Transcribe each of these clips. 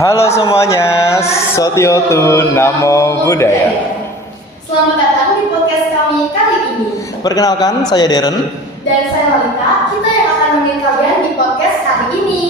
Halo semuanya, Sotiotu Namo Buddhaya. Selamat datang di podcast kami kali ini. Perkenalkan, saya Darren. Dan saya Malika, kita yang akan nemenin kalian di podcast kali ini.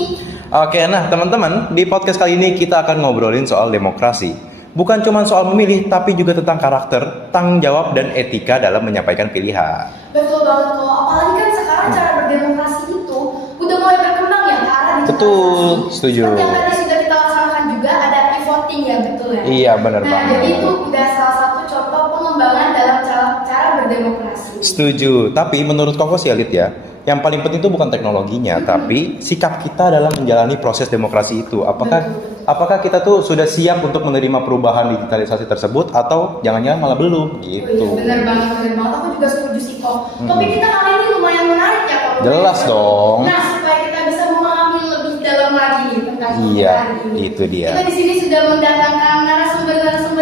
Oke, nah teman-teman, di podcast kali ini kita akan ngobrolin soal demokrasi. Bukan cuma soal memilih, tapi juga tentang karakter, tanggung jawab, dan etika dalam menyampaikan pilihan. Betul banget kok, apalagi kan sekarang cara berdemokrasi itu udah mulai berkembang ya ke arah digitalisasi. Betul, setuju. Seperti yang tadi sudah kita laksanakan juga ada e-voting ya, betul ya? Iya, benar Nah, banget. jadi itu udah salah satu contoh pengembangan dalam cara berdemokrasi. Setuju, tapi menurut Koko sih Alit ya, yang paling penting itu bukan teknologinya, tapi sikap kita dalam menjalani proses demokrasi itu. Apakah kita tuh sudah siap untuk menerima perubahan digitalisasi tersebut atau jangan-jangan malah belum gitu. Oh iya, benar banget. Aku juga setuju sih kok. Topik kita kali ini lumayan menarik ya kok. Jelas dong. Nah, supaya kita bisa memahami lebih dalam lagi nih tentang topik Iya, hari ini. itu dia. Kita di sini sudah mendatangkan narasumber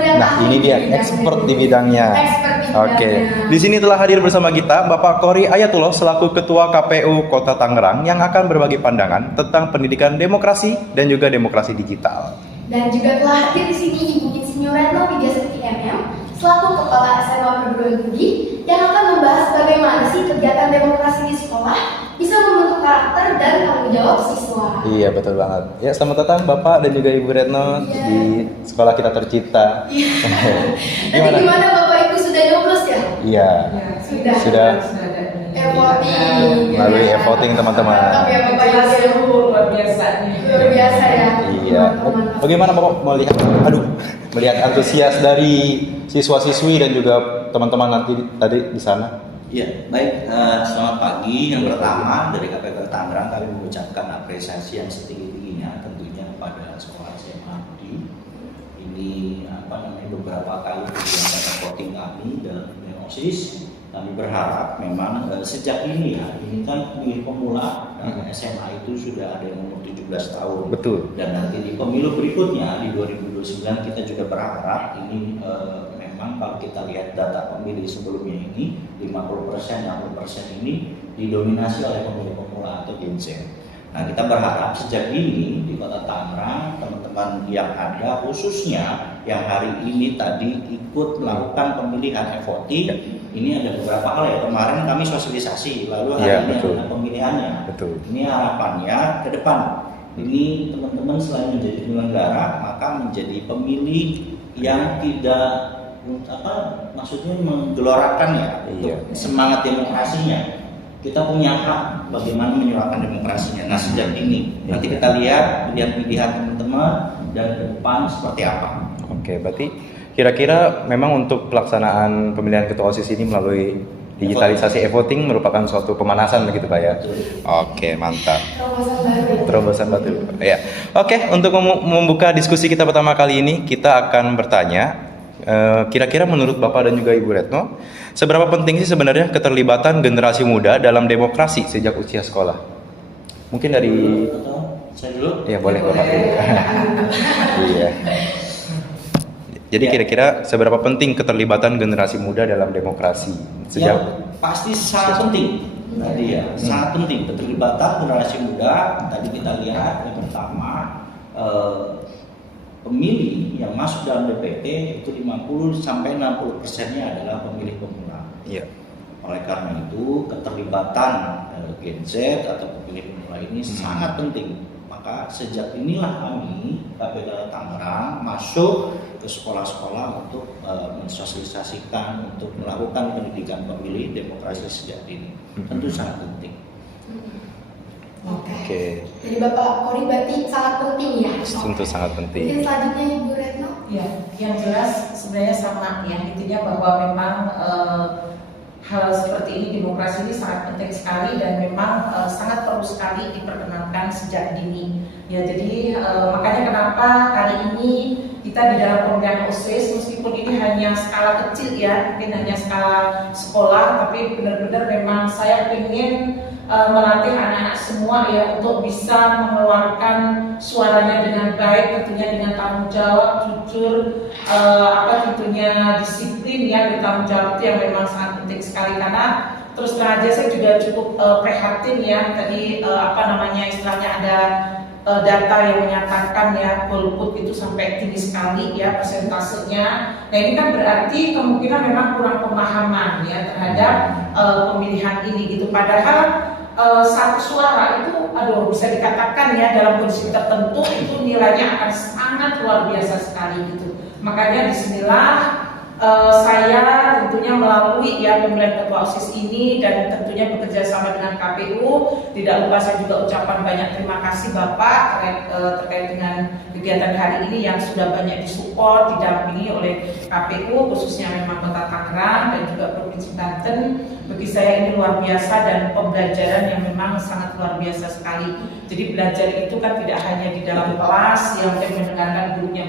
yang Nah, ahli ini dia bidangnya. expert di bidangnya. Expert di bidangnya. Oke. Di sini telah hadir bersama kita Bapak Kori Ayatullah selaku Ketua KPU Kota Tangerang yang akan berbagi pandangan tentang pendidikan demokrasi dan juga demokrasi digital. Dan juga telah hadir di sini Ibu Insinyur Retno Widyaseti MM selaku Kepala SMA Perguruan Tinggi yang akan membahas bagaimana sih kegiatan demokrasi di sekolah bisa membentuk karakter dan tanggung jawab siswa. Iya, betul banget. Ya, selamat datang Bapak dan juga Ibu Retno di sekolah kita tercipta. Nanti gimana Bapak Ibu sudah nyoblos ya? Iya. Sudah. E-voting. Melalui e-voting, teman-teman. Mantap ya Bapak Ibu. Luar biasa nih. Luar biasa ya. Iya. Bagaimana Bapak melihat antusias dari siswa-siswi dan juga teman-teman nanti tadi di sana? Ya, baik. Selamat pagi. Yang pertama dari KPU Tangerang kami mengucapkan apresiasi yang setinggi-tingginya tentunya kepada sekolah SMA Budi. Ini beberapa kali kegiatan voting kami dalam OSIS. Kami berharap memang sejak ini kan pemilih pemula SMA itu sudah ada yang umur 17 tahun. Betul. Dan nanti di pemilu berikutnya di 2029 kita juga berharap ini memang kalau kita lihat data pemilih sebelumnya ini 50%, 60% ini didominasi oleh pemilih pemula atau Gen Z. Nah, kita berharap sejak ini di Kota Tangerang teman-teman yang ada khususnya yang hari ini tadi ikut melakukan pemilihan e-voting, ini ada beberapa hal ya, kemarin kami sosialisasi lalu hari ini ada pemilihannya. Betul. Ini harapannya ke depan ini teman-teman selain menjadi penyelenggara maka menjadi pemilih yang tidak maksudnya menggelorakan ya untuk semangat demokrasinya. Kita punya hak bagaimana menyuarakan demokrasinya. Nah, sejak ini nanti kita lihat pilihan-pilihan teman-teman dan ke depan seperti apa. Oke, berarti kira-kira memang untuk pelaksanaan pemilihan ketua OSIS ini melalui digitalisasi e-voting merupakan suatu pemanasan begitu Pak ya? Oke, mantap. Terobosan baru. Ya. Oke, untuk membuka diskusi kita pertama kali ini, kita akan bertanya kira-kira menurut Bapak dan juga Ibu Retno, seberapa penting sih sebenarnya keterlibatan generasi muda dalam demokrasi sejak usia sekolah? Mungkin dari saya dulu? Ya, boleh Bapak dulu. Iya. Jadi kira-kira seberapa penting keterlibatan generasi muda dalam demokrasi sejak? Pasti sangat penting. Tadi ya, sangat penting keterlibatan generasi muda. Tadi kita lihat yang pertama pemilih yang masuk dalam DPT itu 50-60%-nya adalah pemilih pemula. Iya. Oleh karena itu keterlibatan Gen Z atau pemilih pemula ini sangat penting. Maka sejak inilah kami KPU Tangerang masuk ke sekolah-sekolah untuk mensosialisasikan untuk melakukan pendidikan pemilih demokrasi sejak dini. Tentu sangat penting. Oke. Jadi Bapak Kori berarti sangat penting ya? Tentu sangat penting. Mungkin selanjutnya Ibu Retno? Ya, yang jelas sebenarnya sama ya, intinya bahwa memang hal seperti ini, demokrasi ini sangat penting sekali dan memang sangat perlu sekali diperkenalkan sejak dini. Ya, jadi makanya kenapa kali ini kita di dalam pemilihan OSIS meskipun ini hanya skala kecil ya, mungkin hanya skala sekolah, tapi benar-benar memang saya ingin melatih anak-anak semua ya untuk bisa mengeluarkan suaranya dengan baik, tentunya dengan tanggung jawab, jujur, tentunya disiplin ya, bertanggung jawab itu yang memang sangat penting sekali. Karena terus terang aja saya juga cukup prihatin ya tadi istilahnya ada data yang menyatakan ya golput itu sampai tinggi sekali ya persentasenya. Nah ini kan berarti kemungkinan memang kurang pemahaman ya terhadap pemilihan ini gitu. Padahal satu suara itu bisa dikatakan ya dalam kondisi tertentu itu nilainya akan sangat luar biasa sekali gitu. Makanya disinilah saya tentunya melalui ya pemilihan ketua OSIS ini dan tentunya bekerja sama dengan KPU. Tidak lupa saya juga ucapan banyak terima kasih Bapak terkait dengan kegiatan hari ini yang sudah banyak disupport, didampingi oleh KPU khususnya memang Kota Tangerang dan juga Provinsi Banten. Bagi saya ini luar biasa dan pembelajaran yang memang sangat luar biasa sekali. Jadi belajar itu kan tidak hanya di dalam kelas yang saya mendengarkan gurunya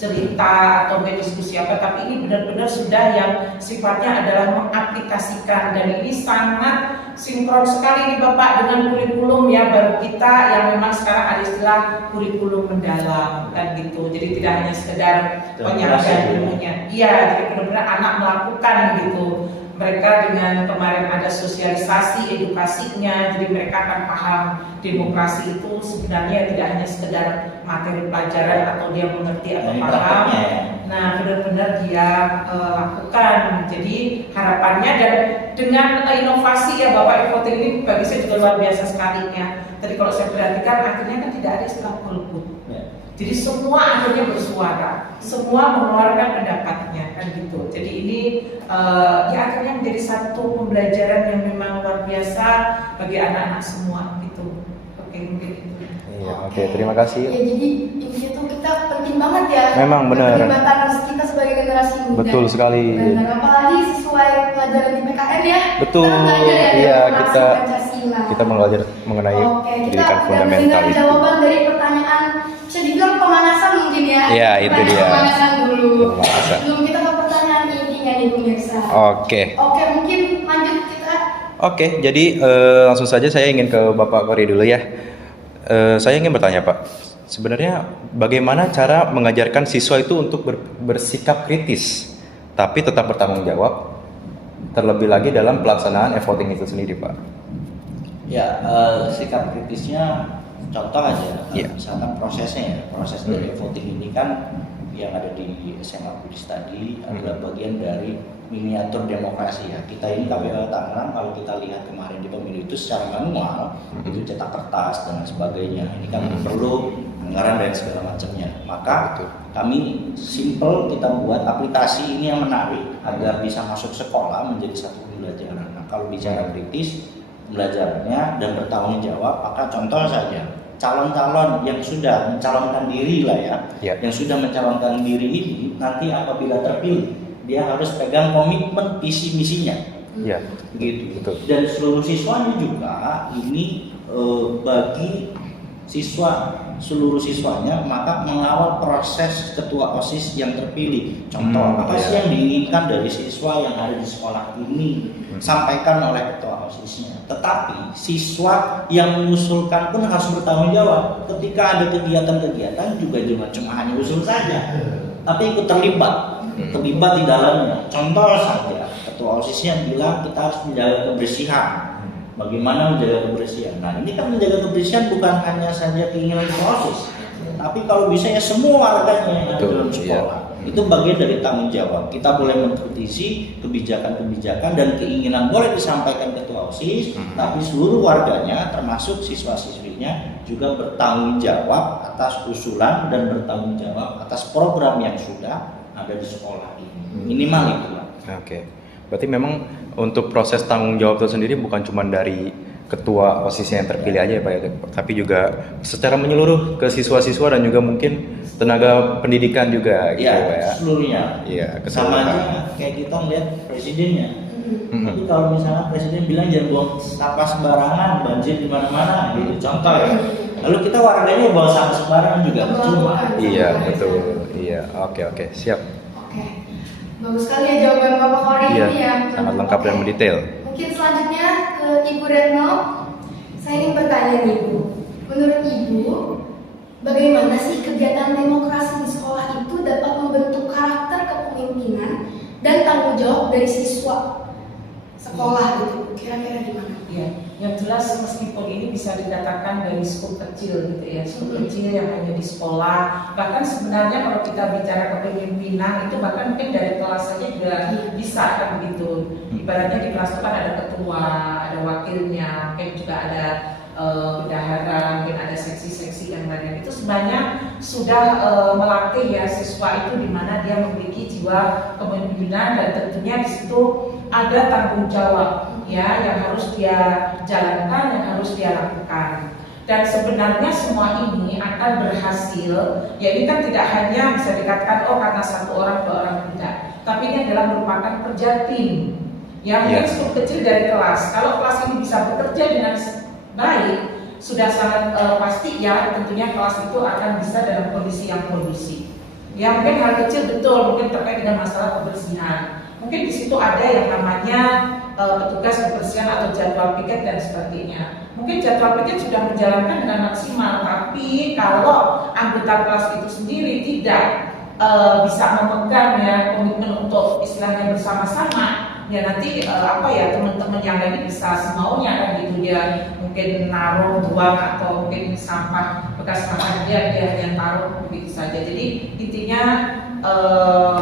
cerita atau berdiskusi apa, tapi ini benar-benar sudah yang sifatnya adalah mengaplikasikan dan ini sangat sinkron sekali nih Bapak dengan kurikulum ya baru kita yang memang sekarang ada istilah kurikulum mendalam kan gitu. Jadi tidak hanya sekedar penyampaian ilmunya. Iya, jadi benar-benar anak melakukan gitu. Mereka dengan kemarin ada sosialisasi edukasinya, jadi mereka akan paham demokrasi itu sebenarnya tidak hanya sekedar materi pelajaran atau dia mengerti atau paham. Nah benar-benar dia lakukan. Jadi harapannya dan dengan inovasi ya Bapak e-voting ini bagi saya juga luar biasa sekali ya. Tadi kalau saya perhatikan akhirnya kan tidak ada istilah golput. Jadi semua akhirnya bersuara, semua mengeluarkan pendapatnya kan gitu. Jadi ini ya akhirnya menjadi satu pembelajaran yang memang luar biasa bagi anak-anak semua gitu. Oke mungkin itu. Iya, oke, terima kasih. Ya jadi intinya tuh kita penting banget ya. Memang benar. Keterlibatan kita sebagai generasi muda. Betul sekali. Dan apalagi sesuai pelajaran di PKN ya. Betul. Kita belajar ya Iya, Pancasila. kita belajar mengenai Oke, kita pendidikan udah fundamental mendengar itu. jawaban dari pertanyaan bisa dibilang pemanasan mungkin ya. Iya, itu dia. Pemanasan dulu. Pemanasan. Sebelum kita ke pertanyaan intinya nih pemirsa. Oke. Oke, mungkin lanjut kita. Oke, jadi langsung saja saya ingin ke Bapak Kori dulu ya. Saya ingin bertanya Pak, sebenarnya bagaimana cara mengajarkan siswa itu untuk bersikap kritis, tapi tetap bertanggung jawab, terlebih lagi dalam pelaksanaan e-voting itu sendiri Pak? Ya, sikap kritisnya contoh aja, misalkan prosesnya ya, proses dari voting ini kan yang ada di SMA Budis tadi adalah bagian dari miniatur demokrasi ya. Kita ini KPU Tangerang kalau kita lihat kemarin di pemilu itu secara manual itu cetak kertas dan sebagainya. Ini kan perlu anggaran dan segala macamnya. Maka kami simple kita buat aplikasi ini yang menarik agar bisa masuk sekolah menjadi satu pembelajaran. Nah, kalau bicara kritis belajarnya dan bertanggung jawab, maka contoh saja calon-calon yang sudah mencalonkan diri lah ya, yang sudah mencalonkan diri ini nanti apabila terpilih dia harus pegang komitmen visi misinya, gitu. Betul. Dan seluruh siswanya juga ini bagi seluruh siswanya maka mengawal proses ketua OSIS yang terpilih. Contoh apa sih yang diinginkan dari siswa yang ada di sekolah ini, sampaikan oleh ketua OSISnya. Tetapi siswa yang mengusulkan pun harus bertanggung jawab. Ketika ada kegiatan-kegiatan juga cuma hanya usul saja, tapi ikut terlibat di dalamnya. Contoh saja, ketua OSISnya bilang kita harus menjaga kebersihan. Bagaimana menjaga kebersihan? Nah, ini kan menjaga kebersihan bukan hanya saja keinginan ketua OSIS, tapi kalau bisa ya semua warganya yang ada dalam sekolah. Itu bagian dari tanggung jawab. Kita boleh mengkritisi kebijakan-kebijakan dan keinginan boleh disampaikan ketua OSIS, tapi seluruh warganya termasuk siswa-siswinya juga bertanggung jawab atas usulan dan bertanggung jawab atas program yang sudah ada di sekolah ini. Minimal itu lah. Oke. Berarti memang untuk proses tanggung jawab itu sendiri bukan cuma dari ketua OSIS yang terpilih aja ya Pak ya, tapi juga secara menyeluruh ke siswa-siswa dan juga mungkin tenaga pendidikan juga gitu Pak ya. Seluruhnya. Iya, sama aja kayak kita melihat presidennya. Tapi kalau misalnya presiden bilang jangan buang sampah sembarangan, banjir di mana-mana gitu contoh ya. Lalu kita warganya buang sampah sembarangan juga percuma. Iya, betul. Iya. Oke, siap. Oke. Bagus sekali ya jawaban Bapak Kori ini ya. Sangat lengkap dan mendetail. Mungkin selanjutnya ke Ibu Retno. Saya ingin bertanya nih Ibu. Menurut Ibu, bagaimana sih kegiatan demokrasi di sekolah itu dapat membentuk karakter kepemimpinan dan tanggung jawab dari siswa? sekolah gitu, kira-kira gimana? Ya, yang jelas meskipun ini bisa dikatakan dari skup kecil gitu ya, skup kecil yang hanya di sekolah. Bahkan sebenarnya kalau kita bicara kepemimpinan itu bahkan mungkin dari kelas saja juga bisa kan begitu. Ibaratnya di kelas itu kan ada ketua, ada wakilnya, mungkin juga ada bendahara, mungkin ada seksi-seksi yang lainnya. Itu sebenarnya sudah melatih ya siswa itu di mana dia memiliki jiwa kepemimpinan dan tentunya di situ ada tanggung jawab ya yang harus dia jalankan, yang harus dia lakukan. Dan sebenarnya semua ini akan berhasil. Ya ini kan tidak hanya bisa dikatakan oh karena satu orang, dua orang, tidak. Tapi ini adalah merupakan kerja tim. Ya mungkin skup kecil dari kelas. Kalau kelas ini bisa bekerja dengan baik, sudah sangat pasti ya tentunya kelas itu akan bisa dalam kondisi yang kondusif. Ya mungkin hal kecil betul, mungkin terkait dengan masalah kebersihan. Mungkin di situ ada yang namanya petugas kebersihan atau jadwal piket dan sebagainya. Mungkin jadwal piket sudah menjalankan dengan maksimal, tapi kalau anggota kelas itu sendiri tidak bisa memegang ya komitmen untuk istilahnya bersama-sama, ya nanti teman-teman yang lain bisa semaunya kan gitu, dia mungkin naruh buang atau mungkin sampah bekas makan dia hanya taruh begitu saja. Jadi intinya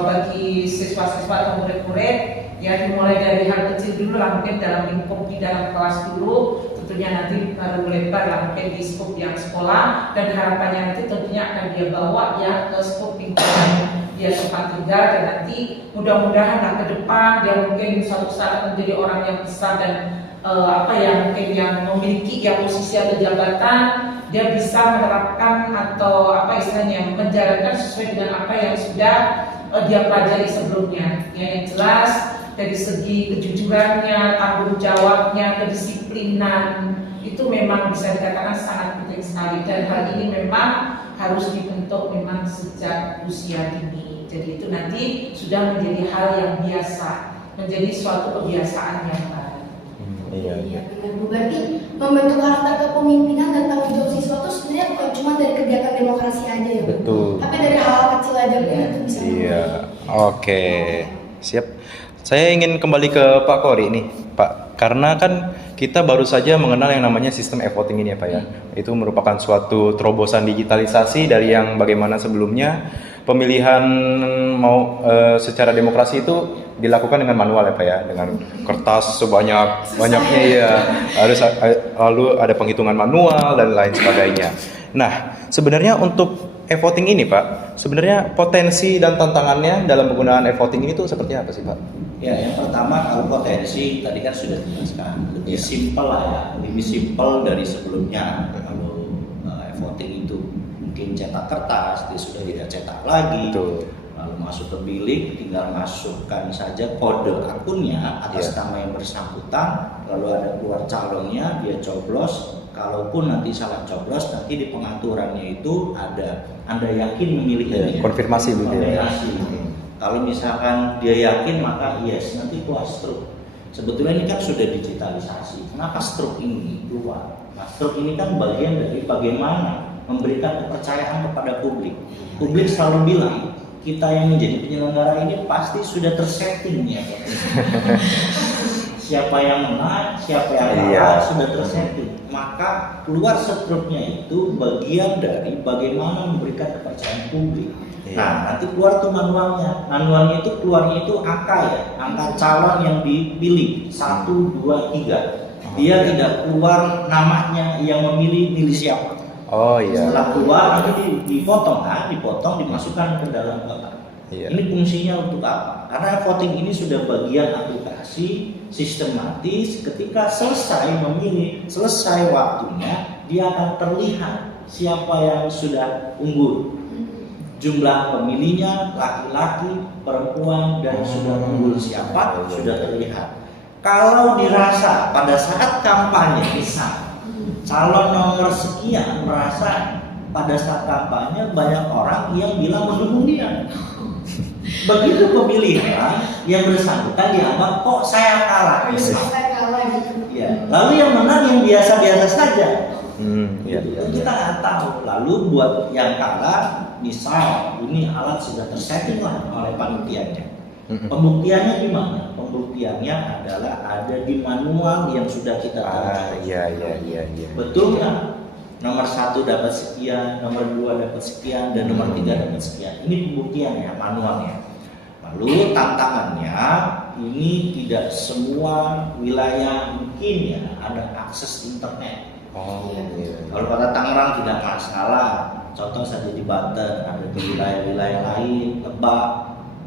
bagi siswa-siswa atau murid-murid ya dimulai dari hal kecil dulu lah, mungkin dalam lingkup di dalam kelas dulu, tentunya nanti baru melebar lah mungkin di skup yang sekolah, dan harapannya nanti tentunya akan dia bawa ya ke skup lingkungan dia tempat tinggal, dan nanti mudah-mudahan lah ke depan dia mungkin suatu saat menjadi orang yang besar dan mungkin yang memiliki ya posisi atau jabatan, dia bisa menerapkan atau istilahnya menjalankan sesuai dengan apa yang sudah dia pelajari sebelumnya. Ya, yang jelas dari segi kejujurannya, tanggung jawabnya, kedisiplinan itu memang bisa dikatakan sangat penting sekali, dan hal ini memang harus dibentuk memang sejak usia dini. Jadi itu nanti sudah menjadi hal yang biasa, menjadi suatu kebiasaan yang baik. Iya benar Bu. Berarti membentuk karakter kepemimpinan dan tanggung jawab siswa itu sebenarnya bukan cuma dari kegiatan demokrasi aja ya Bu. Betul. Tapi dari hal-hal kecil aja Bu itu bisa. Iya. Oke. Siap. Saya ingin kembali ke Pak Kori nih, Pak. Karena kan kita baru saja mengenal yang namanya sistem e-voting ini ya Pak ya. Itu merupakan suatu terobosan digitalisasi dari yang bagaimana sebelumnya pemilihan secara demokrasi itu dilakukan dengan manual ya Pak ya, dengan kertas sebanyak-banyaknya ya, lalu ada penghitungan manual dan lain sebagainya. Nah, sebenarnya untuk e-voting ini Pak, sebenarnya potensi dan tantangannya dalam penggunaan e-voting ini tuh seperti apa sih Pak? Ya, yang pertama kalau potensi tadi kan sudah dijelaskan, lebih simpel lah ya, lebih simpel dari sebelumnya. Kalau e-voting itu mungkin cetak kertas, dia sudah tidak cetak lagi. Betul. Lalu masuk ke bilik, tinggal masukkan saja kode akunnya atas nama yang bersangkutan, lalu ada keluar calonnya, dia coblos. Kalaupun nanti salah coblos, nanti di pengaturannya itu ada Anda yakin memilih ini. Konfirmasi gitu ya. Kalau misalkan dia yakin maka yes, nanti keluar struk. Sebetulnya ini kan sudah digitalisasi. Kenapa struk ini keluar? Nah, struk ini kan bagian dari bagaimana memberikan kepercayaan kepada publik. Publik selalu bilang kita yang menjadi penyelenggara ini pasti sudah tersetting ya. Siapa yang menang, siapa yang kalah sudah tersetting. Maka keluar struknya itu bagian dari bagaimana memberikan kepercayaan publik. Nah, nanti keluar tuh manualnya. Manualnya itu keluarnya itu angka ya, angka calon yang dipilih 1, 2, 3. Dia tidak keluar namanya yang milih siapa. Oh iya. Setelah keluar nanti dipotong dimasukkan ke dalam kotak. Ini fungsinya untuk apa? Karena voting ini sudah bagian aplikasi sistematis. Ketika selesai memilih, selesai waktunya, dia akan terlihat siapa yang sudah unggul. Jumlah pemilihnya, laki-laki, perempuan, dan sudah unggul siapa sudah terlihat. Kalau dirasa pada saat kampanye misal calon nomor sekian merasa pada saat kampanye banyak orang yang bilang mendukung dia. Begitu pemilihan yang bersangkutan dianggap kok saya kalah. Ya. Lalu yang menang yang biasa-biasa saja. Kita nggak tahu. Lalu buat yang kalah, misal ini alat sudah tersetting lah oleh panitianya. Pembuktiannya gimana? pembuktiannya adalah ada di manual yang sudah kita tahu. Iya. Betul nggak? Nomor 1 dapat sekian, nomor 2 dapat sekian, dan nomor 3 dapat sekian. Ini pembuktiannya, manualnya. Lalu tantangannya, ini tidak semua wilayah mungkin ya ada akses internet. Oh iya. Kalau pada Tangerang tidak masalah. Contoh saja di Banten, ada di wilayah-wilayah lain, Lebak,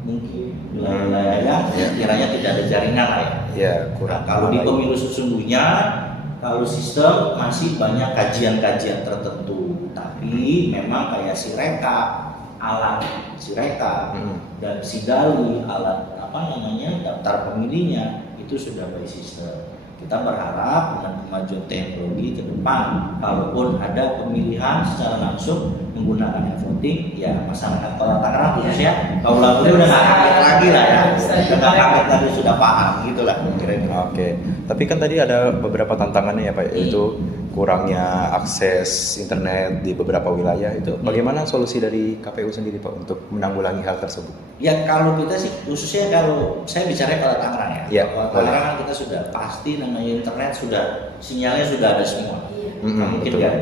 mungkin wilayah-wilayah yang kiranya tidak ada jaringan lah ya. Iya, Nah, kurang. kalau di pemilu sesungguhnya, kalau sistem masih banyak kajian-kajian tertentu. Tapi memang kayak alat Sireka dan Sidali, alat daftar pemilihnya itu sudah by system. Kita berharap dengan kemajuan teknologi ke depan, kalaupun ada pemilihan secara langsung menggunakan e-voting, ya masyarakat Kota Tangerang khususnya kaula muda udah nggak kaget lagi lah ya, udah nggak kaget lagi, sudah paham gitulah kira-kira. Oke, tapi kan tadi ada beberapa tantangannya ya Pak, yaitu kurangnya akses internet di beberapa wilayah itu. Bagaimana solusi dari KPU sendiri Pak untuk menanggulangi hal tersebut? Ya kalau kita sih khususnya kalau saya bicara Kota Tangerang ya. Iya, Kalau Tangerang kan kita sudah pasti namanya internet sudah sinyalnya sudah ada semua. Mungkin betul. ya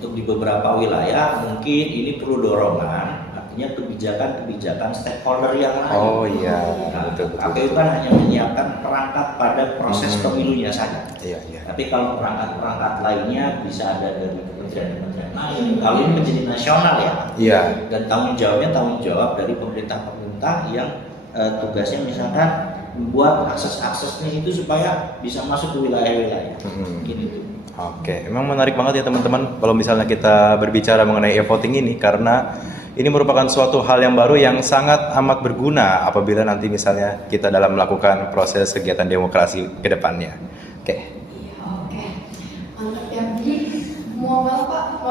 untuk di beberapa wilayah mungkin ini perlu dorongan, artinya kebijakan stakeholder yang lain. Oh iya, Nah, betul. KPU kan hanya menyiapkan perangkat pada proses pemilunya saja. Iya. Tapi kalau perangkat-perangkat lainnya bisa ada dari kementerian-kementerian lain. Kalau ini menjadi nasional ya. Iya. Dan tanggung jawab dari pemerintah yang tugasnya misalkan membuat akses-aksesnya itu supaya bisa masuk ke wilayah-wilayah. Gitu. Oke, emang menarik banget ya teman-teman kalau misalnya kita berbicara mengenai e-voting ini, karena ini merupakan suatu hal yang baru yang sangat amat berguna apabila nanti misalnya kita dalam melakukan proses kegiatan demokrasi ke depannya. Oke. Oke, mantap ya. Jadi mau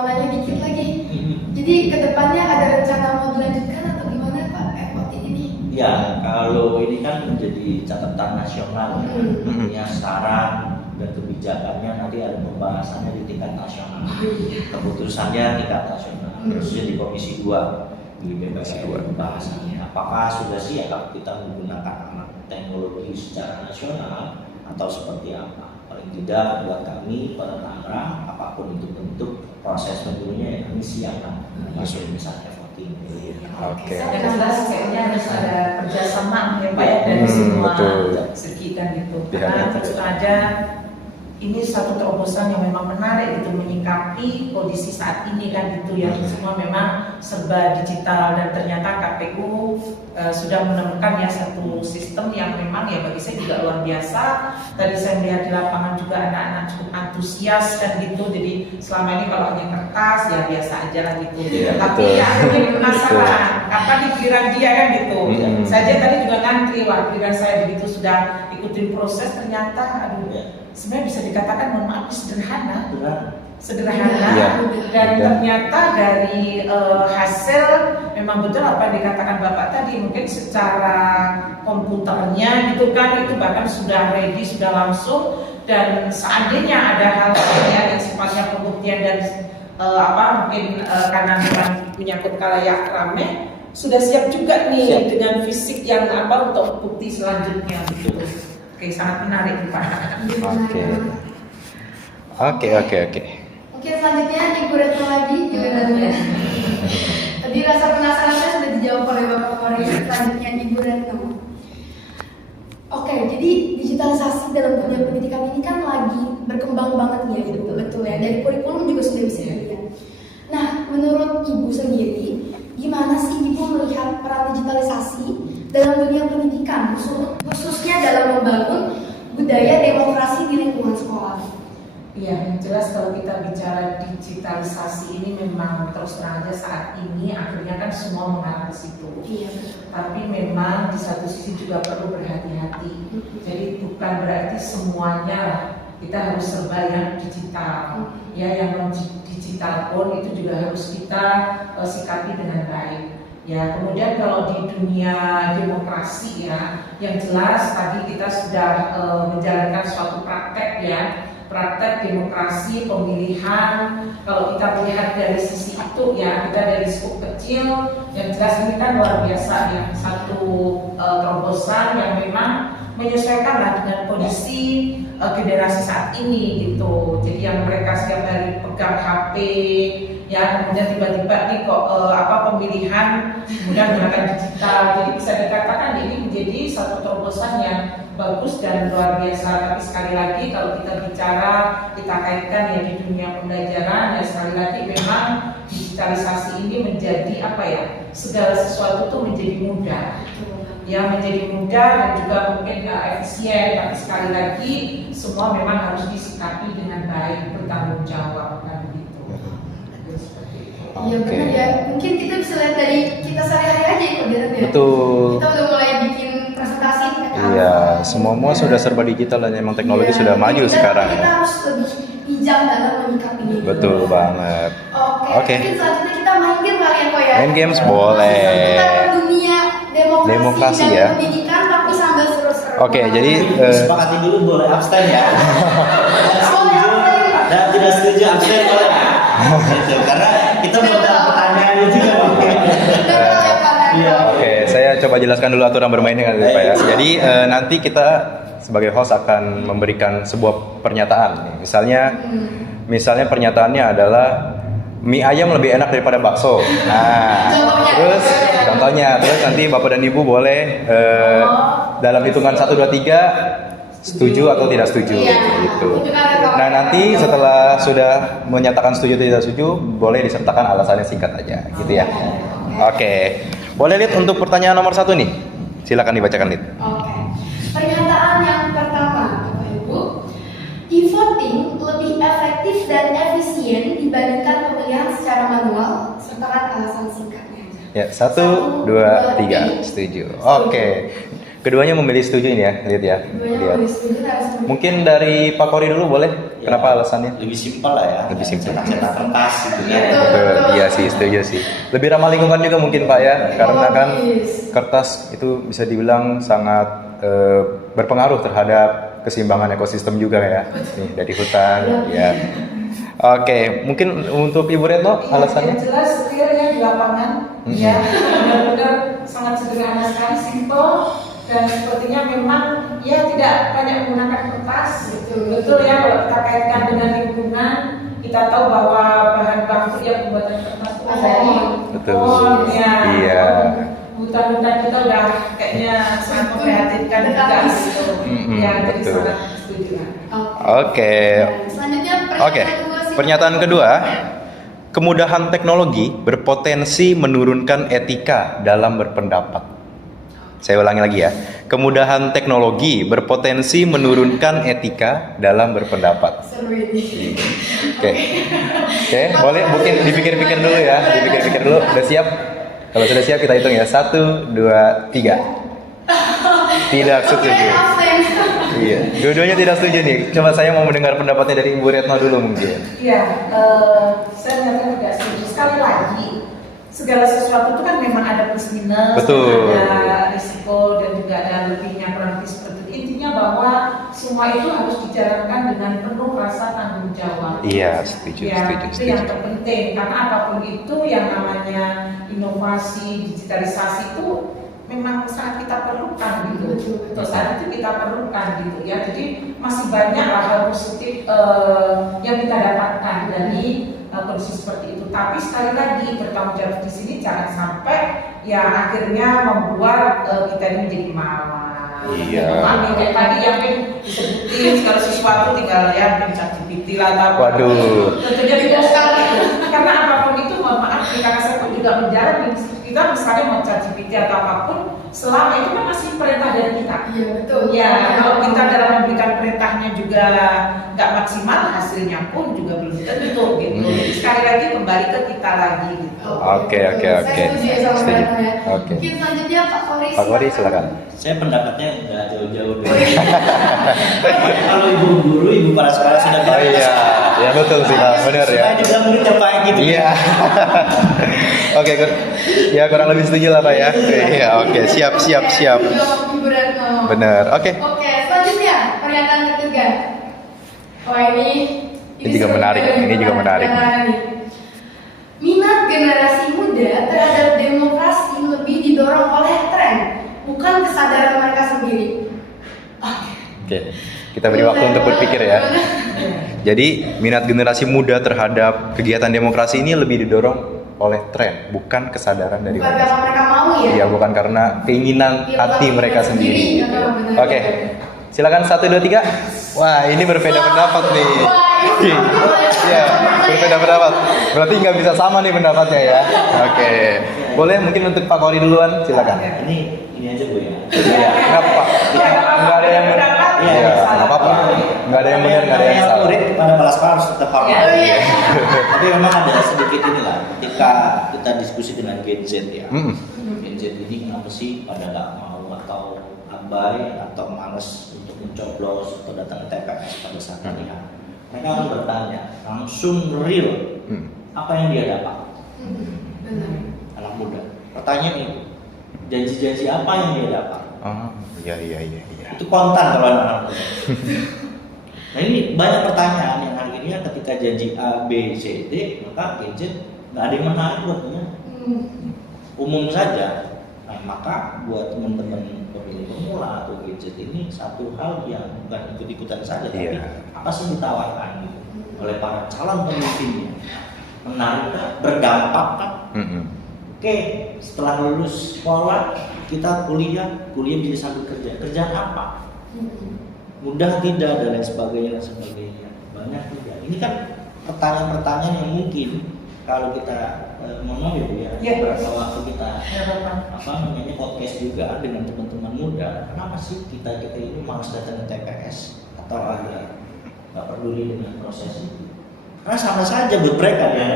nanya dikit lagi. Jadi kedepannya ada rencana mau dilanjutkan atau gimana Pak e-voting ini? Ya, kalau ini kan menjadi catatan nasional, artinya saran dan kebijakannya nanti ada pembahasannya di tingkat nasional, keputusannya tingkat nasional, khususnya di Komisi 2 di BPR pembahasannya. Apakah sudah siap kita menggunakan alat teknologi secara nasional atau seperti apa? Paling tidak buat kami pada Tangerang, apapun itu bentuk proses pemilunya yang kami siapkan, masuk misalnya voting. Oke. Yang jelas kayaknya harus ada kerjasama ya Pak ya dari semua segi kan gitu. Karena tentu saja ini satu terobosan yang memang menarik gitu menyikapi kondisi saat ini kan gitu ya, semua memang serba digital dan ternyata KPU sudah menemukan ya satu sistem yang memang ya bagi saya juga luar biasa. Tadi saya melihat di lapangan juga anak-anak cukup antusias kan gitu, jadi selama ini kalau hanya kertas ya biasa aja lah gitu. Tapi ya akhirnya penasaran apa di giliran dia kan gitu. Saya tadi juga ngantri, wah giliran saya begitu sudah ikutin proses ternyata aduh sebenarnya bisa dikatakan mohon maaf sederhana dan ternyata dari hasil memang betul apa yang dikatakan Bapak tadi, mungkin secara komputernya gitu kan itu bahkan sudah ready, sudah langsung, dan seandainya ada hal yang sifatnya pembuktian dan mungkin karena memang menyangkut khalayak ramai sudah siap juga nih dengan fisik yang untuk bukti selanjutnya gitu. Oke, sangat menarik Pak. Oke. Oke, selanjutnya Ibu Retno lagi gilirannya. Tadi rasa penasarannya sudah dijawab oleh Bapak Kori. Selanjutnya Ibu Retno. Oke, jadi digitalisasi dalam dunia pendidikan ini kan lagi berkembang banget ya Ibu, betul ya. Dari kurikulum juga sudah bisa dilihat. Nah, menurut Ibu sendiri, gimana sih Ibu melihat peran digitalisasi dalam dunia pendidikan, khususnya dalam membangun budaya demokrasi di lingkungan sekolah? Iya, yang jelas kalau kita bicara digitalisasi ini memang terus terang aja saat ini akhirnya kan semua mengarah ke situ. Iya. Tapi memang di satu sisi juga perlu berhati-hati. Jadi bukan berarti semuanya kita harus serba yang digital. Ya, yang non digital pun itu juga harus kita sikapi dengan baik. Ya, kemudian kalau di dunia demokrasi ya, yang jelas tadi kita sudah menjalankan suatu praktek ya, praktek demokrasi pemilihan. Kalau kita melihat dari sisi itu ya, kita dari skup kecil, yang jelas ini kan luar biasa ya, satu terobosan yang memang menyesuaikan lah dengan kondisi generasi saat ini gitu. Jadi yang mereka setiap hari pegang HP, ya kemudian tiba-tiba nih kok pemilihan kemudian menggunakan digital. Jadi bisa dikatakan ini menjadi satu terobosan yang bagus dan luar biasa. Tapi sekali lagi kalau kita bicara, kita kaitkan ya di dunia pembelajaran, ya sekali lagi memang digitalisasi ini menjadi segala sesuatu itu menjadi mudah. Ya menjadi mudah dan juga mungkin efisien, tapi sekali lagi semua memang harus disikapi dengan baik, bertanggung jawab kan begitu. Iya benar ya, mungkin kita bisa lihat dari kita sehari-hari aja ya Kak ya. Betul. Kita udah mulai bikin presentasi Iya, semua sudah serba digital dan emang teknologi sudah maju sekarang. Kita harus lebih bijak dalam menyikapinya. Betul banget. Oke. Mungkin selanjutnya kita main game kali ya Kak ya. Main games boleh. Seputar dunia demokrasi ya. dan pendidikan tapi sambil seru-seru. Oke, jadi Disepakati dulu boleh abstain ya. Dan tidak setuju abstain boleh. Gitu, karena kita belum dapat pertanyaannya juga. Iya. Oke, saya coba jelaskan dulu aturan bermainnya kan Pak ya. Jadi nanti kita sebagai host akan memberikan sebuah pernyataan. Misalnya pernyataannya adalah mie ayam lebih enak daripada bakso. Nah, terus nanti Bapak dan Ibu boleh dalam hitungan 1 2 3 setuju atau tidak setuju gitu. Nah, nanti setelah sudah menyatakan setuju atau tidak setuju, boleh disertakan alasannya singkat aja gitu ya. Oke. Boleh lihat untuk pertanyaan nomor 1 nih. Silakan dibacakan Lid. Oke. Pernyataan yang pertama, Bapak Ibu, e-voting lebih efektif dan efisien dibandingkan pemilihan secara manual, sertakan alasan singkatnya. Ya, 1 2 3 setuju. Oke. Keduanya memilih setuju ini ya, lihat ya. Lihat. Mungkin dari Pak Kori dulu boleh? Ya, Kenapa alasannya? Lebih simpel lah ya. Lebih simpel. Cetak kertas gitu ya. Betul, iya sih, setuju sih. Lebih ramah lingkungan juga mungkin Pak ya, karena kan kertas itu bisa dibilang sangat berpengaruh terhadap keseimbangan ekosistem juga ya. Nih, dari hutan, ya. Oke, mungkin untuk Ibu Retno alasannya? Yang jelas realnya di lapangan, ya benar-benar sangat sederhana sekali, simple dan sepertinya memang ya tidak banyak menggunakan kertas. Betul ya, kalau kita kaitkan dengan lingkungan, kita tahu bahwa bahan baku yang pembuatan kertas itu dari pohon, ya. Iya. Hutan-hutan kita udah kayaknya sangat memprihatinkan juga gitu. Ya, jadi betul. sangat setuju. Oke. Selanjutnya Pernyataan kedua, kemudahan teknologi berpotensi menurunkan etika dalam berpendapat. Saya ulangi lagi ya. Kemudahan teknologi berpotensi menurunkan etika dalam berpendapat. Seru ini. Oke, boleh mungkin dipikir-pikir dulu ya. Dipikir-pikir dulu. Udah siap? Kalau sudah siap kita hitung ya. 1 2 3. Tidak setuju. Iya, dua-duanya tidak setuju nih. Coba saya mau mendengar pendapatnya dari Ibu Retno dulu mungkin. Iya, saya nyatakan tidak setuju. Sekali lagi, segala sesuatu itu kan memang ada plus minus, Betul. ada risiko dan juga ada lebihnya, kurang lebih seperti itu. Intinya bahwa semua itu harus dijalankan dengan penuh rasa tanggung jawab. Iya, setuju, Ya, setuju, itu setuju. yang terpenting karena apapun itu yang namanya inovasi, digitalisasi itu memang sangat kita perlukan gitu. Untuk saat itu kita perlukan gitu ya. Jadi masih banyak hal positif yang kita dapatkan dari kondisi seperti itu. Tapi sekali lagi bertanggung jawab di sini jangan sampai ya akhirnya membuat kita ini menjadi malas. Iya. Kami kayak tadi yang disebutin segala sesuatu tinggal ya mencari lah atau apa. Waduh. Tentunya tidak sekali. Karena apapun itu mohon maaf karena saya pun juga menjalani kita misalnya mau ChatGPT atau apapun selama itu kan masih perintah dari kita. Iya betul. Ya kalau kita dalam memberikan perintahnya juga nggak maksimal hasilnya pun juga belum tentu gitu. Jadi sekali lagi kembali ke kita lagi gitu. Oke. Saya setuju ya sama Setuju. Retno ya. Oke. Mungkin selanjutnya Pak Kori. Pak Kori silakan. Saya pendapatnya nggak jauh-jauh dari. Kalau ibu guru, ibu para sekolah sudah Oh iya, ya betul sih Pak, benar ya. Supaya juga murid terbaik gitu. Iya. Oke, ya kurang lebih setuju lah Pak ya. Iya, oke, siap. Ibu Retno. Benar. Oke. Oke, selanjutnya pernyataan ketiga. Wah ini juga seru menarik, juga nih, ini juga menarik. pernyataan ini. Minat generasi muda terhadap demokrasi lebih didorong oleh tren, bukan kesadaran mereka sendiri. Oke, kita beri waktu untuk berpikir ya. Jadi minat generasi muda terhadap kegiatan demokrasi ini lebih didorong oleh tren, bukan kesadaran dari Bukan mereka. karena mereka mau ya. Iya, bukan karena keinginan Iya, hati bukan mereka mereka sendiri. sendiri. Benar. Oke, silakan 1, 2, 3. Wah, ini berbeda pendapat nih. Iya, berbeda pendapat. Berarti nggak bisa sama nih pendapatnya ya. Oke, boleh mungkin untuk Pak Kori duluan, silakan. Ini aja Bu ya. Iya, nggak apa. Nggak ada yang Iya, nggak apa-apa. Nggak ada yang benar, nggak ada yang salah. Murid pada kelas harus tetap hormat. Iya, iya. Tapi memang ada sedikit inilah ketika kita diskusi dengan Gen Z ya. Mm-mm. Gen Z ini kenapa sih pada nggak mau atau abai atau malas untuk mencoblos atau datang ke TPS pada saat pilihan? Mereka akan bertanya langsung real apa yang dia dapat. Benar. Anak muda. Pertanyaan itu janji-janji apa yang dia dapat? Oh, iya. Itu kontan kalau anak-anak muda. Nah ini banyak pertanyaan yang akhirnya ketika janji A, B, C, D maka Gen Z nggak ada yang menarik buat dia. Umum saja. Nah, maka buat teman-teman pemilih pemula atau Gen Z ini satu hal yang bukan ikut-ikutan saja, tapi apa sih ditawarkan gitu oleh para calon pemimpinnya? Menarik kan? Berdampak kan? Oke, setelah lulus sekolah kita kuliah bisa sambil kerja. Kerjaan apa? Mudah tidak dan lain sebagainya. Banyak tidak. Ini kan pertanyaan-pertanyaan yang mungkin kalau kita ngomong ya beberapa waktu kita podcast juga dengan teman-teman muda. Kenapa sih kita ini malas datang ke TPS atau ada nggak peduli dengan proses itu? Karena sama saja buat mereka ya.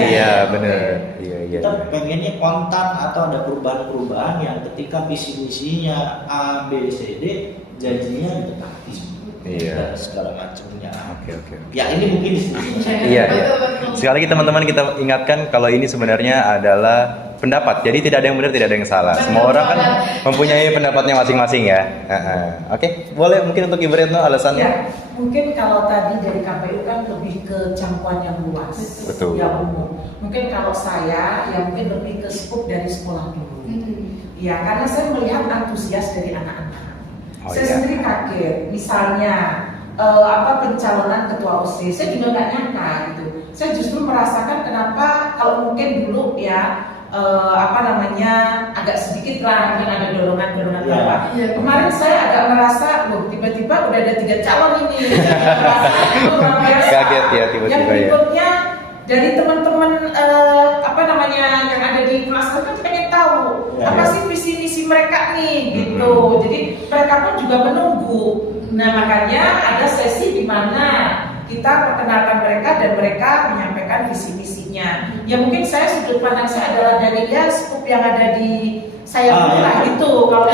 Iya, benar. Iya. Kita pengennya kontan atau ada perubahan-perubahan yang ketika visi misinya A, B, C, D janjinya ditepati. Iya. Segala macamnya. Oke. Ya ini mungkin Iya. Sekali lagi teman-teman kita ingatkan kalau ini sebenarnya adalah pendapat. Jadi tidak ada yang benar, tidak ada yang salah. Semua orang kan mempunyai pendapatnya masing-masing ya. Oke, boleh mungkin untuk Ibu Retno alasannya. Ya, mungkin kalau tadi dari KPU kan lebih ke jangkauan yang luas, Betul. yang umum. Mungkin kalau saya, ya mungkin lebih ke skup dari sekolah dulu. Ya, karena saya melihat antusias dari anak-anak. Saya sendiri kaget, misalnya pencalonan ketua OSIS, saya juga nggak nyangka gitu. Saya justru merasakan kenapa kalau mungkin dulu ya agak sedikit lah mungkin ada dorongan apa. Kemarin saya agak merasa, loh tiba-tiba udah ada 3 calon ini. Luar biasa. Kaget ya tiba-tiba Yang ya. berikutnya dari teman-teman yang ada di kelas kan pengen tahu apa sih visi misi mereka nih gitu. Jadi mereka pun juga menunggu. Nah makanya ada sesi di mana kita perkenalkan mereka dan mereka menyampaikan visi misinya. Ya mungkin saya sudut pandang saya adalah dari skup yang ada di saya pula gitu. Kalau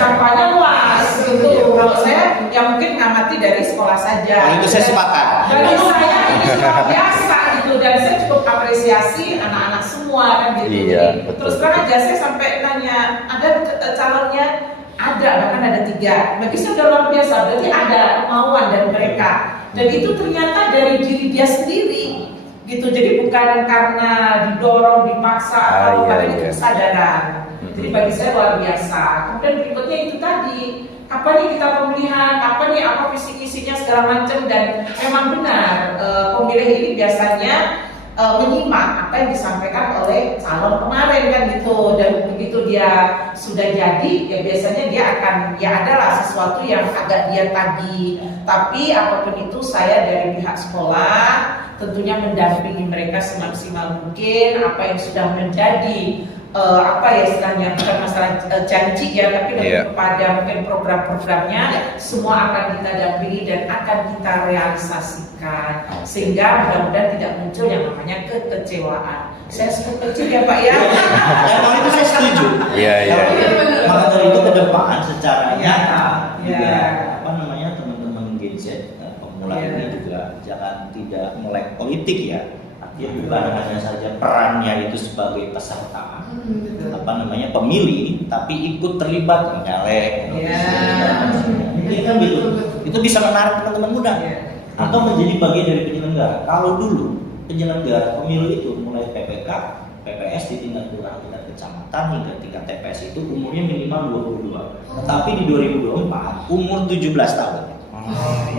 campurnya luas gitu. Kalau saya ya mungkin ngamati dari sekolah saja. Kalau itu saya sepakat. Bagi saya ini luar biasa gitu dan saya cukup apresiasi anak-anak semua kan gitu. Iya, betul. Terus terang aja saya sampai nanya ada calonnya. Ada, bahkan ada 3. Bagi saya udah luar biasa, berarti ada kemauan dari mereka. Dan itu ternyata dari diri dia sendiri, gitu. Jadi bukan karena didorong, dipaksa atau karena itu kesadaran. Jadi bagi saya luar biasa. Kemudian berikutnya itu tadi, apa nih kita pemilihan, apa nih apa visi misinya segala macam dan memang benar pemilih ini biasanya menyimak apa yang disampaikan oleh calon kemarin kan gitu dan begitu dia sudah jadi ya biasanya dia akan ya adalah sesuatu yang agak dia tagih tapi apapun itu saya dari pihak sekolah tentunya mendampingi mereka semaksimal mungkin apa yang sudah menjadi istilahnya bukan masalah janji ya tapi lebih kepada mungkin program-programnya semua akan kita dampingi dan akan kita realisasikan sehingga mudah-mudahan tidak muncul yang namanya kekecewaan. Saya sebut kecil ya Pak ya. Kalau itu saya setuju. Iya. Maka dari itu ke depan secara nyata juga teman-teman Gen Z pemula ini juga jangan tidak melek politik ya. Artinya bukan hanya saja perannya itu sebagai peserta pemilih tapi ikut terlibat menyalek itu kan itu bisa menarik teman-teman muda atau menjadi bagian dari penyelenggara. Kalau dulu penyelenggara pemilu itu mulai PPK PPS di tingkat kelurahan, tingkat kecamatan hingga tingkat TPS itu umurnya minimal 22. Tetapi di 2024 umur 17 tahun.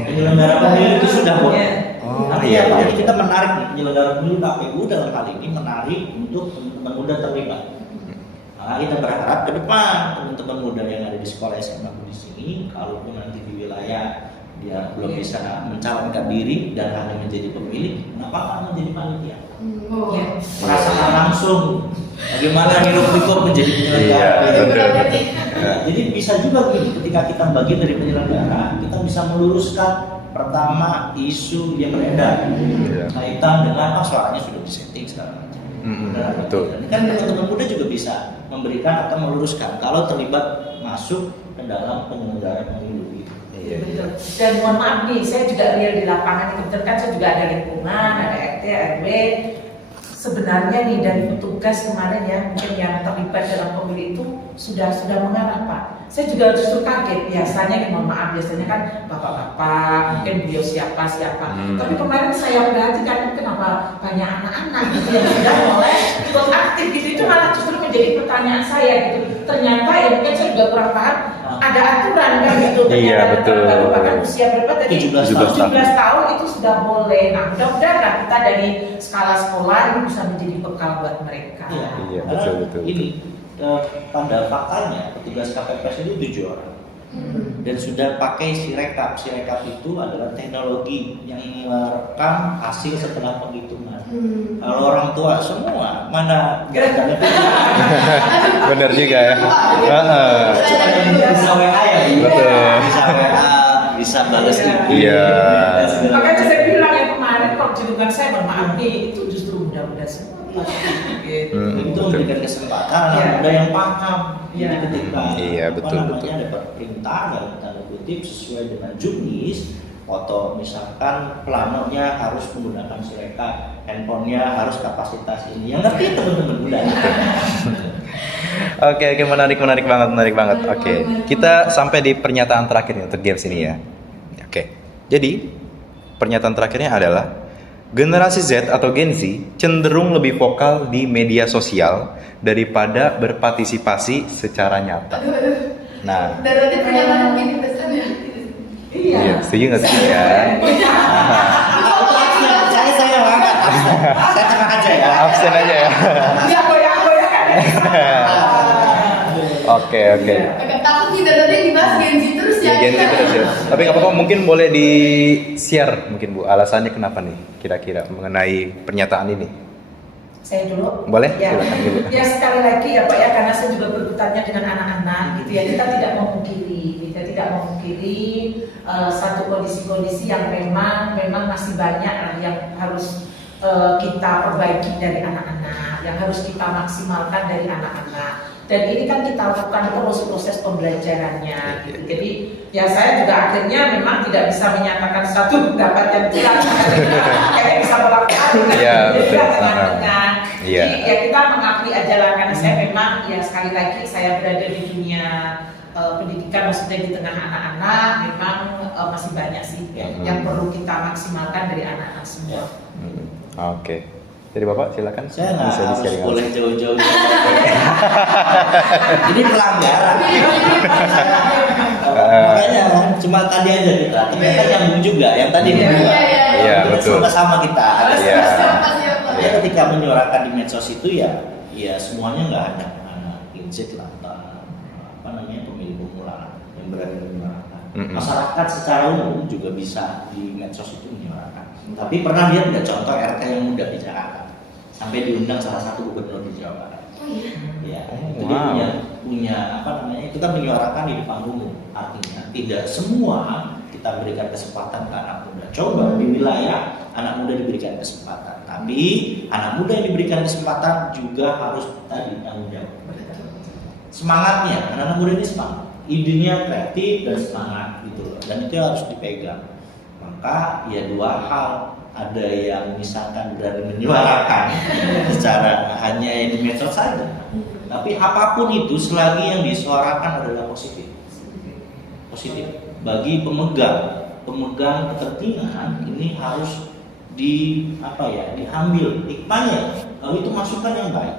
Penyelenggara pemilu itu sudah boleh. Artinya apa? Jadi kita menarik nih, penyelenggara pemilu KPU dalam hal ini menarik untuk teman-teman muda terlibat. Nah, kita berharap ke depan teman-teman muda yang ada di sekolah SMA di sini, kalaupun nanti di wilayah dia belum bisa mencalonkan diri dan hanya menjadi pemilih, kenapa menjadi panitia? Merasakan langsung bagaimana hirup-pikuk menjadi penyelenggara. Jadi bisa juga gini, ketika kita bagian dari penyelenggara, kita bisa meluruskan pertama isu yang beredar kaitan dengan suaranya sudah disetting segala macam. Betul. Dan kan teman-teman muda juga bisa memberikan atau meluruskan kalau terlibat masuk ke dalam penyelenggara pemilu. Betul. Dan mohon maaf nih, saya juga real di lapangan, kebetulan kan saya juga ada lingkungan, ada RT, RW. Sebenarnya nih dari petugas kemarin ya, mungkin yang terlibat dalam pemilu itu sudah mengarah Pak. Saya juga justru kaget, biasanya nih mohon maaf, biasanya kan bapak-bapak, mungkin beliau siapa. Tapi kemarin saya perhatikan kenapa banyak anak-anak gitu yang sudah mulai ikut aktif gitu, itu malah justru menjadi pertanyaan saya gitu. Ternyata ya mungkin saya juga kurang paham, ada aturan kan gitu. Iya betul. Bahkan usia berapa tadi? 17 tahun itu sudah boleh. Nah mudah-mudahan lah kita dari skala sekolah ini bisa menjadi bekal buat mereka. Iya betul. Ini pada faktanya petugas KPPS itu 7 orang dan sudah pakai Sirekap. Sirekap itu adalah teknologi yang merekam hasil setelah penghitungan. Kalau orang tua semua mana gerakannya? Benar juga ya. Bisa WA ya, betul. Bisa WA, bisa balas IG. Iya. Makanya saya bilang yang kemarin kalau julukan saya mohon maaf nih, itu justru muda-muda semua. Itu memberikan kesempatan anak muda yang paham. Jadi ketika betul. dapat perintah dalam tanda kutip sesuai dengan juknis, foto misalkan planonya harus menggunakan Sirekap, handphonenya harus kapasitas ini. Yang ngerti teman-teman muda. Oke, menarik banget. Oke, kita sampai di pernyataan terakhir nih untuk games ini ya. Oke, jadi pernyataan terakhirnya adalah generasi Z atau Gen Z cenderung lebih vokal di media sosial daripada berpartisipasi secara nyata. Nah, berarti pernyataan begini pesannya. Iya, setuju nggak sih ya? Saya angkat. Saya tenang aja ya. Absen aja ya. Oke. Agak takut nih dari dibahas Gen Z terus ya. Gen Z terus ya. Tapi nggak apa-apa, mungkin boleh di-share mungkin Bu alasannya kenapa nih kira-kira mengenai pernyataan ini. Saya dulu. Boleh? Ya. Silakan dulu. Ya sekali lagi ya Pak ya, karena saya juga berkutatnya dengan anak-anak gitu ya. Kita tidak memungkiri satu kondisi-kondisi yang memang masih banyak lah yang harus kita perbaiki dari anak-anak, yang harus kita maksimalkan dari anak-anak. Dan ini kan kita lakukan terus proses pembelajarannya. Gitu. Jadi ya saya juga akhirnya memang tidak bisa menyatakan satu pendapat yang jelas. Kayaknya bisa melakukan. Iya betul. Jadi ya kita mengakui aja lah, karena saya memang ya sekali lagi saya berada di dunia pendidikan, maksudnya di tengah anak-anak memang masih banyak sih yang perlu kita maksimalkan dari anak-anak semua. Oke. Jadi Bapak silakan. Saya nggak harus boleh jauh-jauh. Ini pelanggaran. Makanya cuma tadi aja kita. Ternyata nyambung juga yang tadi berdua. Iya betul. Sama kita. Iya. Ya, ketika menyuarakan di medsos itu ya semuanya nggak ada anak insit lah, pemilih pemula yang berani menyuarakan. Masyarakat secara umum juga bisa di medsos itu menyuarakan. Tapi pernah lihat nggak contoh RT yang muda di Jakarta sampai diundang salah satu gubernur di Jawa Barat? Ya, itu dia punya itu kan menyuarakan di depan umum. Artinya tidak semua kita berikan kesempatan ke anak muda. Coba di wilayah anak muda diberikan kesempatan, tapi anak muda yang diberikan kesempatan juga harus tadi tanggung jawab. Semangatnya, anak muda ini semangat, idenya kreatif dan semangat gitu loh, dan itu harus dipegang. Maka ya dua hal, ada yang misalkan berani menyuarakan secara hanya di medsos saja, tapi apapun itu selagi yang disuarakan adalah positif bagi pemegang kepentingan ini harus diambil hikmahnya. lalu itu masukan yang baik.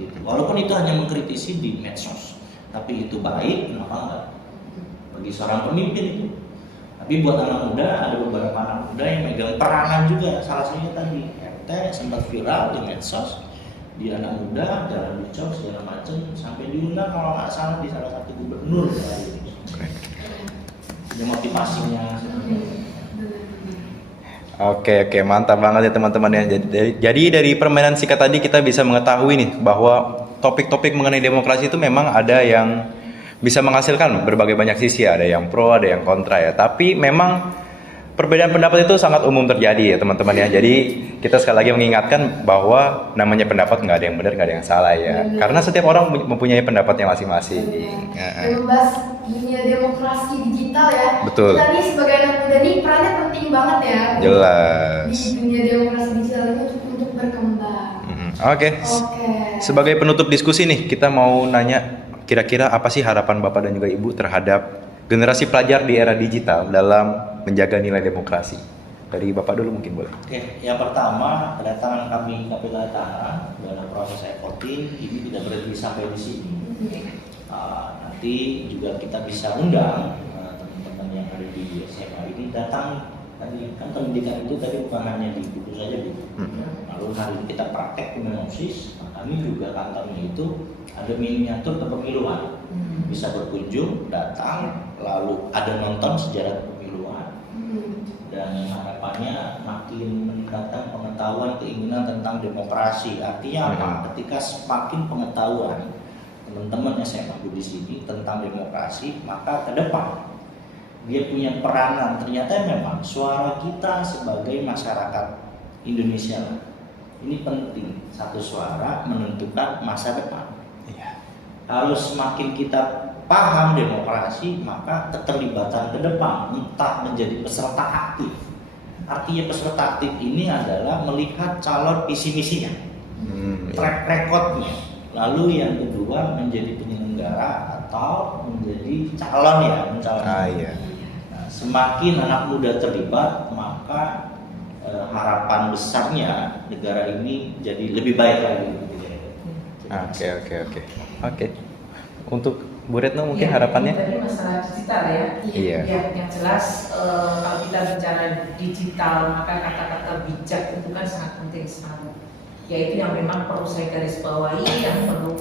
Gitu. Walaupun itu hanya mengkritisi di medsos, tapi itu baik, kenapa enggak? Bagi seorang pemimpin itu. Tapi buat anak muda, ada beberapa anak muda yang megang peranan juga. Salah satunya tadi RT sempat viral di medsos, dia anak muda jalan di cok segala macam, sampai diundang kalau nggak salah di salah satu gubernur dari ini. Ini motivasinya. Oke, mantap banget ya teman-teman ya. Jadi dari permainan singkat tadi kita bisa mengetahui nih bahwa topik-topik mengenai demokrasi itu memang ada yang bisa menghasilkan berbagai banyak sisi, ada yang pro, ada yang kontra ya. Tapi memang perbedaan pendapat itu sangat umum terjadi ya teman-teman ya. Jadi kita sekali lagi mengingatkan bahwa namanya pendapat nggak ada yang benar, nggak ada yang salah ya. Benar. Karena setiap orang mempunyai pendapatnya masing-masing. Dan membahas dunia demokrasi digital ya. Betul. Kita nih sebagai anak muda nih perannya penting banget ya. Jelas. Di dunia demokrasi digital ini untuk berkembang. Oke. Sebagai penutup diskusi nih, kita mau nanya kira-kira apa sih harapan Bapak dan juga Ibu terhadap generasi pelajar di era digital dalam menjaga nilai demokrasi? Dari Bapak dulu mungkin boleh. Oke, yang pertama kedatangan kami KPK Tangerang dalam proses e-voting ini tidak berhenti sampai di sini. Nanti juga kita bisa undang teman-teman yang ada di SMA ini datang. Tadi kan pendidikan itu tadi bukan hanya di buku saja Bu. Lalu hari ini kita praktek Kemenopsis, kami juga kantornya itu ada miniatur kepemiluan. Bisa berkunjung, datang, lalu ada nonton sejarah kepemiluan. Dan harapannya makin meningkatkan pengetahuan keinginan tentang demokrasi. Artinya apa? Ketika semakin pengetahuan teman-teman SMA di sini tentang demokrasi, maka ke depan dia punya peranan. Ternyata memang suara kita sebagai masyarakat Indonesia ini penting. Satu suara menentukan masa depan. Kalau semakin kita paham demokrasi, maka keterlibatan ke depan entah menjadi peserta aktif. Artinya peserta aktif ini adalah melihat calon visi misinya, track recordnya. Lalu yang kedua menjadi penyelenggara atau menjadi calon ya, mencalonkan. Nah, semakin anak muda terlibat, maka harapan besarnya negara ini jadi lebih baik lagi. Oke. Untuk Bu Retno mungkin harapannya? Tadi masalah digital ya. Iya. Ya, yang jelas kalau kita bicara digital maka kata-kata bijak itu kan sangat penting sekali. Yaitu yang memang perlu saya garis bawahi, yang perlu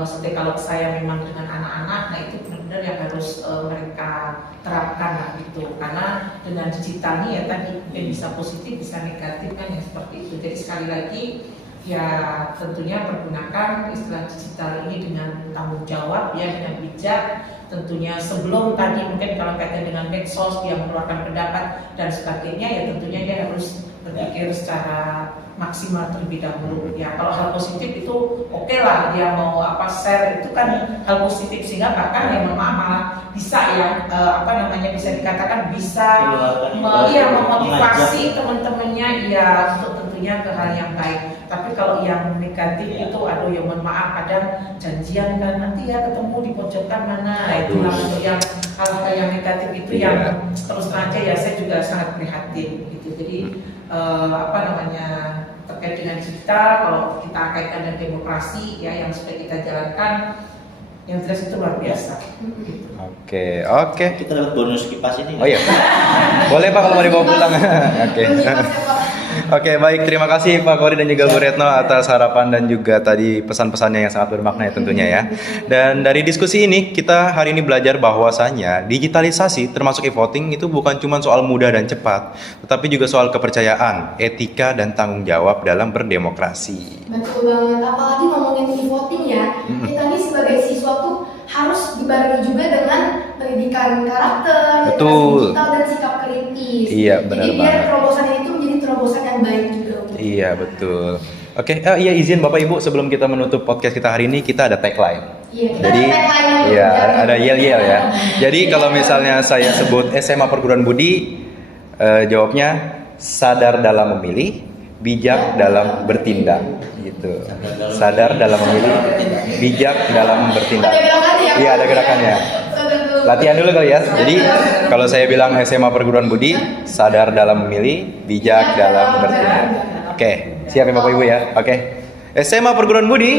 maksudnya kalau saya memang dengan anak-anak, nah itu benar-benar yang harus mereka terapkan lah gitu. Karena dengan digital ini ya tadi yang bisa positif bisa negatif kan yang seperti itu. Jadi sekali lagi ya tentunya pergunakan istilah digital ini dengan tanggung jawab ya, dengan bijak. Tentunya sebelum tadi mungkin kalau kaitan dengan medsos dia mengeluarkan pendapat dan sebagainya, ya tentunya dia harus berpikir secara maksimal terlebih dahulu. Ya kalau hal positif itu oke lah, dia mau apa share itu kan hal positif, sehingga bahkan yang malah bisa ya bisa dikatakan bisa memotivasi teman-temannya ya untuk tentunya ke hal yang baik. Tapi kalau yang negatif itu aduh ya mohon maaf, kadang janjian kan nanti ya ketemu di pojokan mana, itulah untuk yang hal-hal yang negatif itu yang terus aja ya saya juga sangat prihatin gitu. Jadi terkait dengan digital, kalau kita kaitkan dengan demokrasi ya yang sudah kita jalankan, yang jelas itu luar biasa. Oke. Kita dapat bonus kipas ini. Oh iya. Boleh Pak kalau mau dibawa pulang. Oke, baik. Terima kasih Pak Kori dan juga Bu Retno atas harapan dan juga tadi pesan-pesannya yang sangat bermakna ya tentunya ya. Dan dari diskusi ini kita hari ini belajar bahwasanya digitalisasi termasuk e-voting itu bukan cuma soal mudah dan cepat, tetapi juga soal kepercayaan, etika dan tanggung jawab dalam berdemokrasi. Betul banget, apalagi ngomongin e-voting ya. Kita nih sebagai siswa tuh harus dibarengi juga dengan pendidikan karakter, Betul. digital dan sikap kritis. Iya, benar Jadi biar banget. terobosan itu menjadi terobosan yang baik juga. Iya, betul. Oke, iya izin Bapak Ibu sebelum kita menutup podcast kita hari ini kita ada tagline. Iya, kita Jadi, ada tagline dulu. iya ada yel-yel ya. Jadi kalau misalnya saya sebut SMA Perguruan Budi, jawabnya sadar dalam memilih, bijak dalam bertindak. Gitu. Sadar dalam memilih, bijak dalam bertindak. Ada gerakannya ya? Iya, ada gerakannya. Latihan dulu kali ya. Jadi kalau saya bilang SMA Perguruan Budi, sadar dalam memilih, bijak dalam bertindak. Oke. Siap ya Bapak Ibu ya. Oke. SMA Perguruan Budi,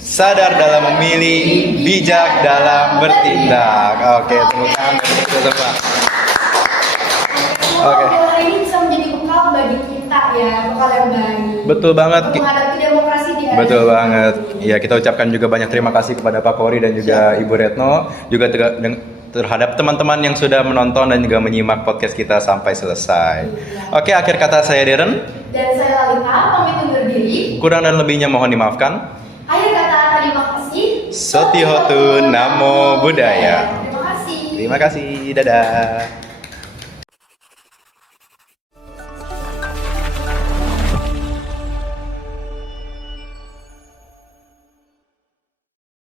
sadar dalam memilih, bijak dalam bertindak. Oke, tepuk tangan untuk kita semua. Semoga Oke. obrolan hari ini bisa menjadi bekal bagi kita ya, bekal yang baik. Betul banget. Untuk menghadapi demokrasi di era Betul digital. banget. Ya, kita ucapkan juga banyak terima kasih kepada Pak Kori dan juga Ibu Retno, juga terhadap teman-teman yang sudah menonton dan juga menyimak podcast kita sampai selesai. Oke, akhir kata saya Darren. Dan saya Lalita, pamit undur diri. Kurang dan lebihnya mohon dimaafkan. Akhir kata, terima kasih. Sotihotu Namo Buddhaya. Terima kasih. Terima kasih. Dadah.